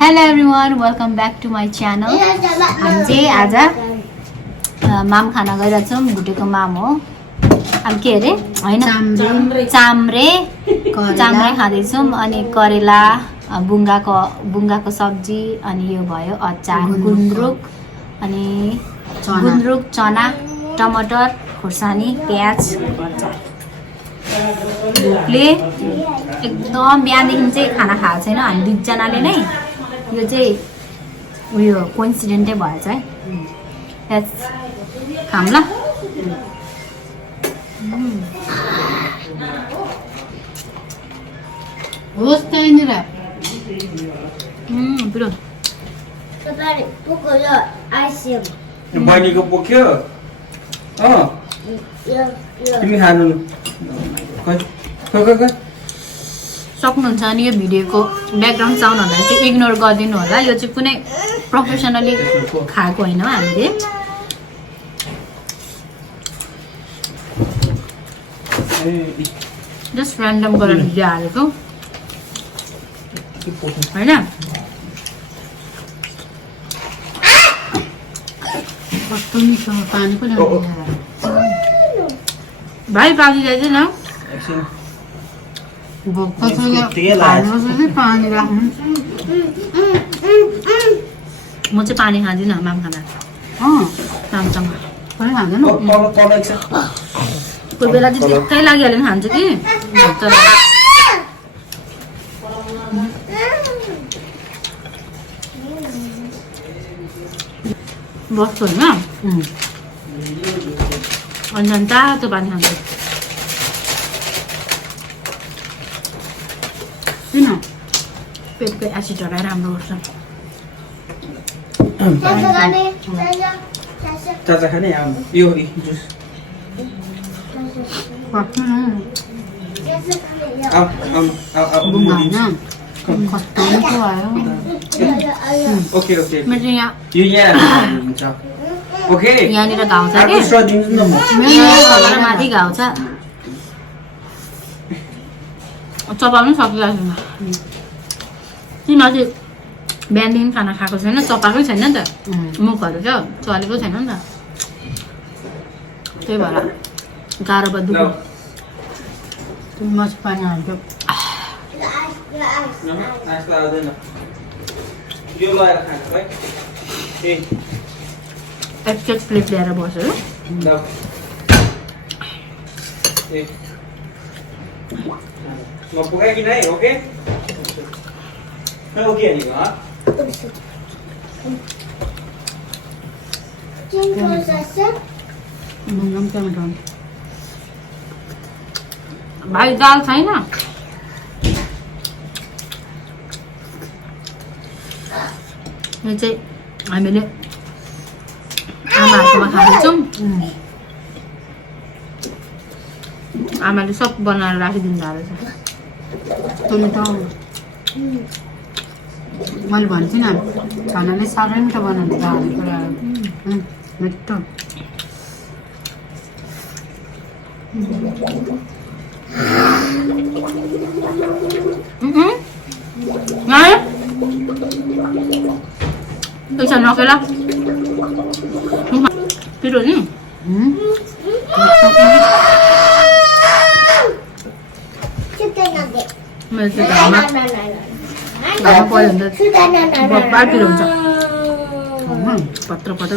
Hello everyone, welcome back to my channel. हामी चाहिँ आज माम खाना गइरहेछौँ. भुटेको माम हो. अब के अरे हैन चाम्रे खाँदैछौँ. अनि करेला बुङ्गाको सब्जी अनि यो भयो अचार गुन्द्रुक अनि गुन्द्रुक चना टमाटर खुर्सानी प्याज अचार. भोकले एकदम बिहानदेखि चाहिँ खाना खाएको छैन हामी दुईजनाले नै. यो चाहिँ उयो कोइन्सिडेन्टै भएछ है. खाम ल. होस् त्यहीँनिर पुरो बहिनीको पोख्यो. तिमी खानु सक्नुहुन्छ अनि यो भिडियोको ब्याकग्राउन्ड साउन्डहरूलाई चाहिँ इग्नोर गरिदिनु होला. यो चाहिँ कुनै प्रोफेसनली खाएको होइन हामीले. जस्ट ऱ्यान्डम गरेर भिडियो हालेको होइन. कस्तो मिठो पानी पनि भाइ पानी ल्याइदिए न. पानी राख्नु. म चाहिँ पानी खाँदिनँ माम खाना मामसँग पनि खाँदैन. कोही बेला चाहिँ चिक्कै लागिहाल्यो भने खान्छ कि. तर बस्छु होइन अनि झन् तातो पानी खान्छु. किन पेटको एसिडहरूलाई राम्रो गर्छ. चाचा खाने यो जुस बुङ्गा होइन कस्तो मिठो आयो. ओके ओके मेरो चाहिँ यो यहाँ हुन्छ. ओके यहाँनिर घाउ छ कि एक्स्ट्रा दिन्छु न म. माथि घाउ छ. चपाउनु सकिरहेको छैन. तिमीले बिहानदेखि खाना खाएको छैन चपाएकै छैन नि त. मुखहरू क्या चलेको छैन नि त. त्यही भएर गाह्रो भयो दुःख. तिमी मासु पानी हाल्छौ. नास्ता आउँदैन यो लगाएर खानु है. ए एक प्लेट ल्याएर बस्यो. ल ए म पुगाइकिन है. ओके ओके अनि भाइ दाल छैन. यो चाहिँ हामीले आमाहरूकोमा खाँदैछौँ. आमाले सब बनाएर राखिदिनु भएको रहेछ. मिठो मैले भन्छु नि खानाले साह्रै मिठो बनाउनु हाल्ने कुराहरू मिठो. पैसा नखेला पिरो नि मेरो चाहिँ घाममा पऱ्यो भने त बब्बार पिरो हुन्छ. पत्र पत्र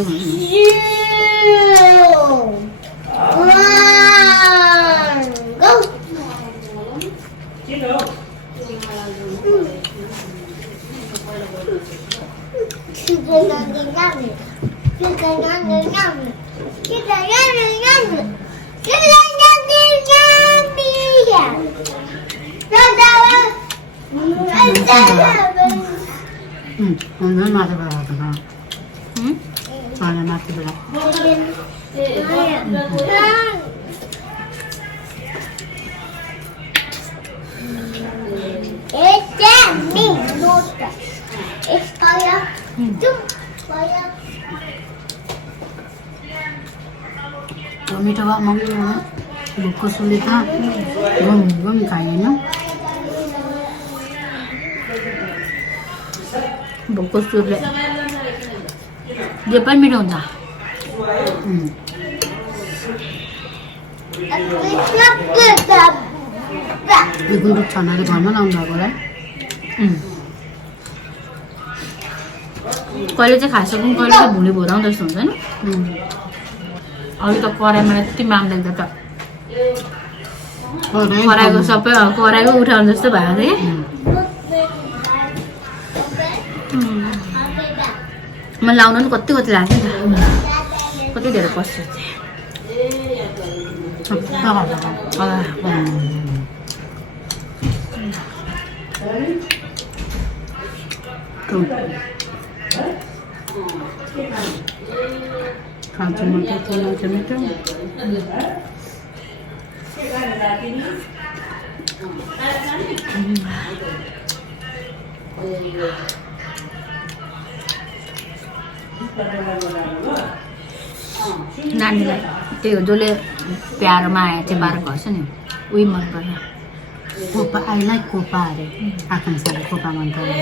माथि बेला मिठो भए मग्यो भोकको सुले त घुम खाइएन. भोकको सुरले जे पनि मिठो हुन्छ। यो गुन्द्रुक छनाले घरमा लाउनु भएको होला। कहिले चाहिँ खाइसक्नु, कहिले चाहिँ भुँडी भोराउँ जस्तो हुन्छ होइन। अघि त कराईमा यति माम देख्दा त कराईको सबै कराईको उठाउनु जस्तो भएको थियो कि मैले लाउनु पनि कति लाग्यो नि त, कति धेरै पस्छ खान्छु म त मिठो। नानीलाई त्यो जसले प्यारो माया चाहिँ बाह्र गर्छ नि उही मन पर्छ। कोपा आई लाइक कोपा अरे आकाङ्क्षाले कोपा मन पर्यो।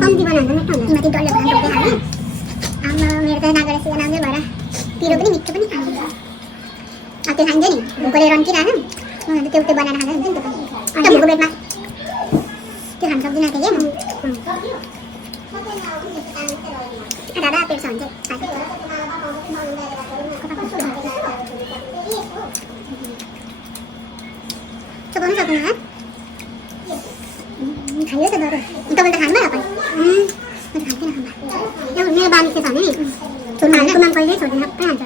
कम्ती बनाउँदा मिठो हुन्छ। माथि डल्ले बनाउनु सक्दैन हैन। आमा मेरो त नागरा सिया नामले भएर पिरो पनि मिठो पनि खान्छ। त्यो खान्छ नि भोकले रन्किरहेको मलाई त्यो बनाएर खाँदा हुन्छ नि त्यो पनि। अन्त भोको पेटमा त्यो खान सक्दिनँ के दादा पेट छ भने चाहिँ चपाउनु सक्दैन खायो त डरो तपाईँ त खानु भयो म त खान्थिनँ खाँदा मेरो बानी के छ भने नि छोड्नु हाल्ने कुमाम कहिल्यै छोड्दैन सबै हाल्छ।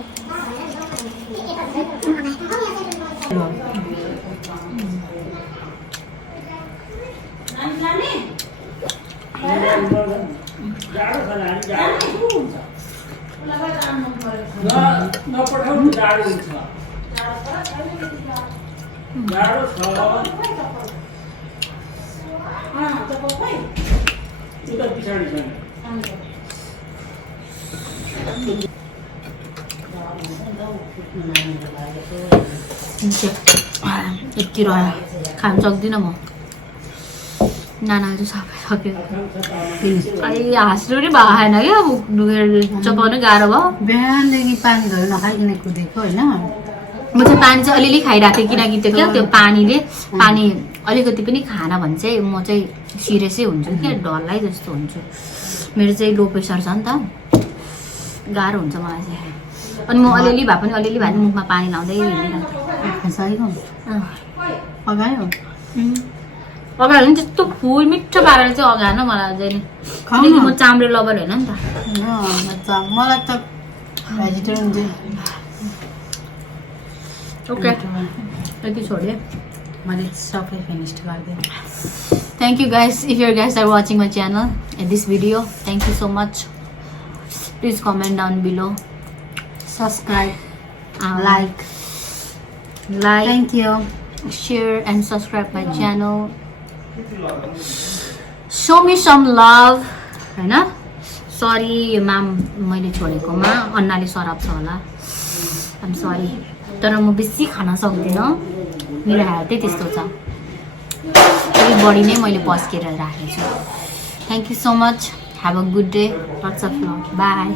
यति रह्यो खानु सक्दिनँ म। नानाले चाहिँ सबै सक्यो। अहिले हाँस्नु नि भएको छैन क्या मुख दुखेर चपाउनु गाह्रो भयो। बिहानदेखि पानी धरि नखाइकन कुदेको होइन। म चाहिँ पानी चाहिँ अलिअलि खाइरहेको थिएँ किनकि त्यो क्या त्यो पानीले पानी अलिकति पनि खान भने चाहिँ म चाहिँ सिरियसै हुन्छु क्या, डरलाइ जस्तो हुन्छु। मेरो चाहिँ लो प्रेसर छ नि त, गाह्रो हुन्छ मलाई चाहिँ। अनि म अलिअलि भए पनि मुखमा पानी लाउँदै सहीको अगायो अगाडि नि त्यस्तो फुल मिठो पारेर चाहिँ अगाएन मलाई चाहिँ नि, किनकि म चाम्रे लबर होइन नि त। मलाई त भेजिटेरियन ओके यति छोडेँ मैले सबै फिनिस्ड गरिदिएँ। Thank you guys, if you guys are watching my channel and this video, thank you so much. Please comment down below, subscribe, like, thank you, share and subscribe my channel. Show me some love, हैन। Sorry यो माम मैले छोडेकोमा अन्नाले सराप छ होला, I'm sorry। तर म बेसी खान सक्दिनँ, मेरो हेल्थै त्यस्तो छ, अलिक बढी नै मैले पस्केर राखेको छु। Thank you so much, have a good day, lots of love, bye।